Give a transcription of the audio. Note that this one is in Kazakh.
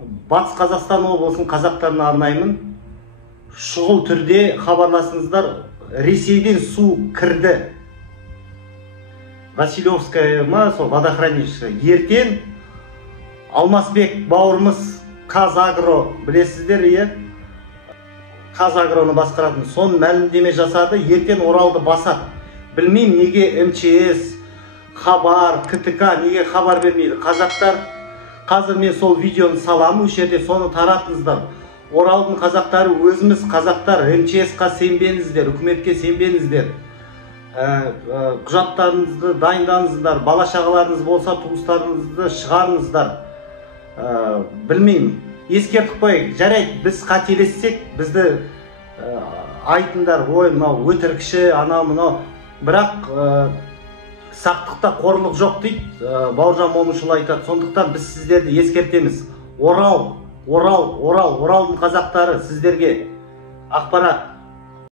Батыс Қазақстан облысының қазақтарына арнаймын. Шұғыл түрде хабарласыңыздар. Ресейден су кірді. Василевская ма, сол водохранилище. Ертең Алмасбек бауырымыз Қазагро, білесіздер, иә? Қазагроны басқаратын. Соны мәлімдеме жасады. Ертең Оралды басады. Білмеймін, неге МЧС, Хабар, КТК неге хабар бермейді. Қазақтар, қазір мен сол видеоны саламын, өш жерде соны таратыңыздар. Оралдың қазақтары, өзіміз қазақтар, МЧС-қа сенбеңіздер, үкіметке сенбеңіздер. Құжаттарыңызды дайындаңыздар, бала-шағаларыңыз болса, туыстарыңызды шығарыңыздар. Білмеймін, ескертіп қойып, жарайды, біз қателессек, бізді айтыңдар, ой, мынау өтірікші, анау мынау. Бірақ сақтықта қорлық жоқ дейді, Бауыржан Момышұлы айтады. Сондықтан біз сіздерді ескертеміз. Оралдың қазақтары сіздерге ақпарат